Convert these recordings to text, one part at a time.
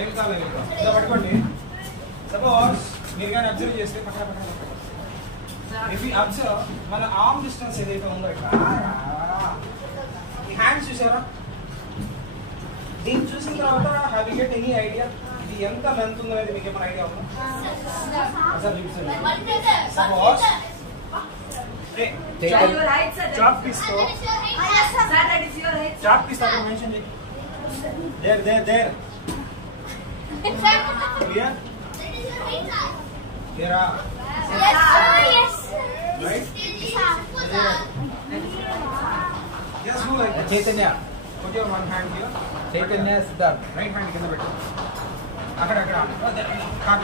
ఇలా పట్టుకోండి. సపోజ్ మీరు కానీ అబ్జర్వ్ చేస్తే పక్కన ఇఫ్ యూ అబ్జర్వ్ మన ఆర్మ్ డిస్టెన్స్ ఏదైతే ఉందో ఇక్కడ ఈ హ్యాండ్స్ చూసారా? దీన్ని చూసిన తర్వాత have you get any idea ఇది ఎంత లెంత్ ఉందో అనేది మీకు ఏమైనా ఐడియా ఉందా? సపోజ్ చాక్ పీస్తో చాక్ పీస్ అక్కడ మెన్షన్ చేయి. There clear? క్లియరా? Right? Yes, who like that? Chaitanya. Put your one hand here. Chaitanya Siddharth. Right hand కింద పెట్టు. అక్కడ కాక.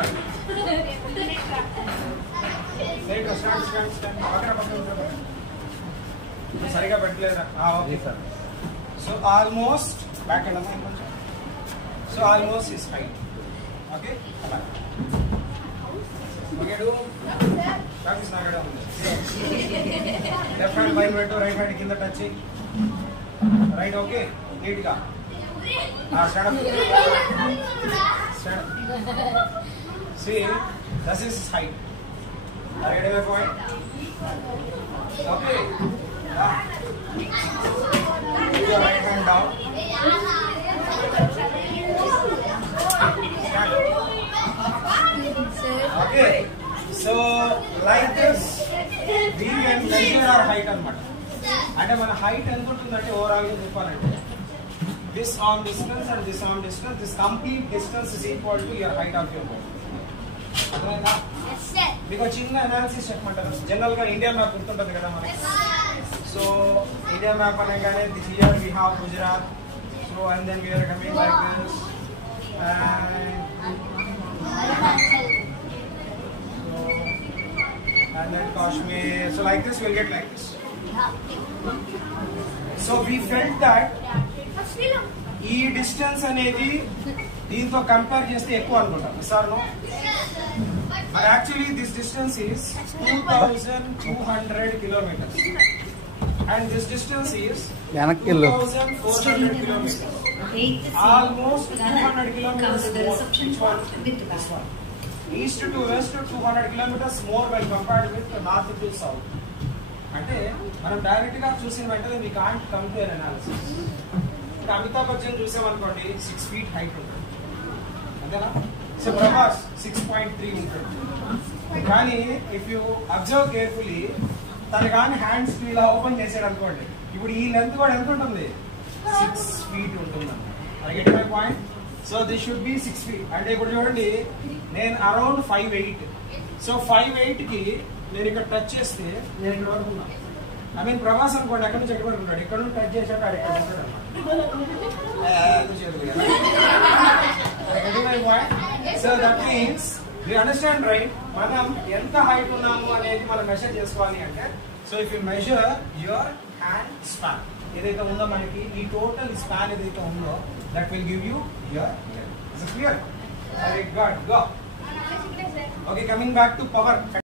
Right, stand. పక్కన. సరిగా పెట్టలేదా? Okay sir. So almost back and up. So almost is height. Okay? Okay, do. Practice na kada unde. Left hand line పెట్టు, right hand కింద touch చేయి. Right, okay? Neat గా. Stand up. Stand up. See, this is height. Are you getting my point? Okay. Put your right hand down. Okay. So like this we can measure our height అన్నమాట. అంటే మన height ఎంత ఉంటుందంటే overall గా చెప్పాలంటే this arm distance and this arm distance, this complete distance is equal to your height of your body. అర్థమైందా? మీకు చిన్న అనాలిసిస్ చెప్పమంటారు. జనరల్ గా ఇండియా మ్యాప్ గుర్తుంటుంది కదా మనకి. సో ఇండియా మ్యాప్ అనగానే this here we have Gujarat. So and then we are coming like this and then Kashmir. So like this we'll get like this. So we felt that ఈ distance అనేది దీంతో compare చేస్తే ఎక్కువ అనుకుంటాం sir. No, but actually this distance is 2200 kilometers and this distance is 2400 kilometers. Almost 200 kilometers more. Which one? This one. East to west 200 kilometers more when compared with north to south. అంటే మనం direct గా చూసిన వెంటనే we can't come to an analysis. Amitabh Bachchan చూసామనుకోండి 6 feet height ఉంటుంది అంతేనా? So Prabhas 6.3 ఉంటుంది. కానీ ఇఫ్ యూ అబ్జర్వ్ కేర్ఫుల్లీ తను కానీ హ్యాండ్స్ ఇలా ఓపెన్ చేసాడు అనుకోండి, ఇప్పుడు ఈ లెంత్ కూడా ఎంత ఉంటుంది? 6 feet ఉంటుంది. I get my point. So this should be 6 feet. అంటే ఇప్పుడు చూడండి నేను అరౌండ్ 5'8". సో 5'8" కి నేను ఇక్కడ టచ్ చేస్తే నేను ఇక్కడ వరకు ఉన్నాను. ఐ మీన్ ప్రభాస్ అనుకోండి ఎక్కడి నుంచి ఎక్కడ వరకు ఉన్నాడు, ఇక్కడ నుంచి టచ్ చేశాక ఇక్కడ ఉంటాడు అనమాట. So that means you understand right? మనం ఎంత హైట్ ఉన్నాము అనేది మనం మెజర్ చేసుకోవాలి అంటే, so if you measure your hand span ఏదైతే ఉందో మనకి ఈ టోటల్ స్పాన్ ఏదైతే ఉందో that will give you your length. Is it clear? Very good. Go. Okay, coming back to power.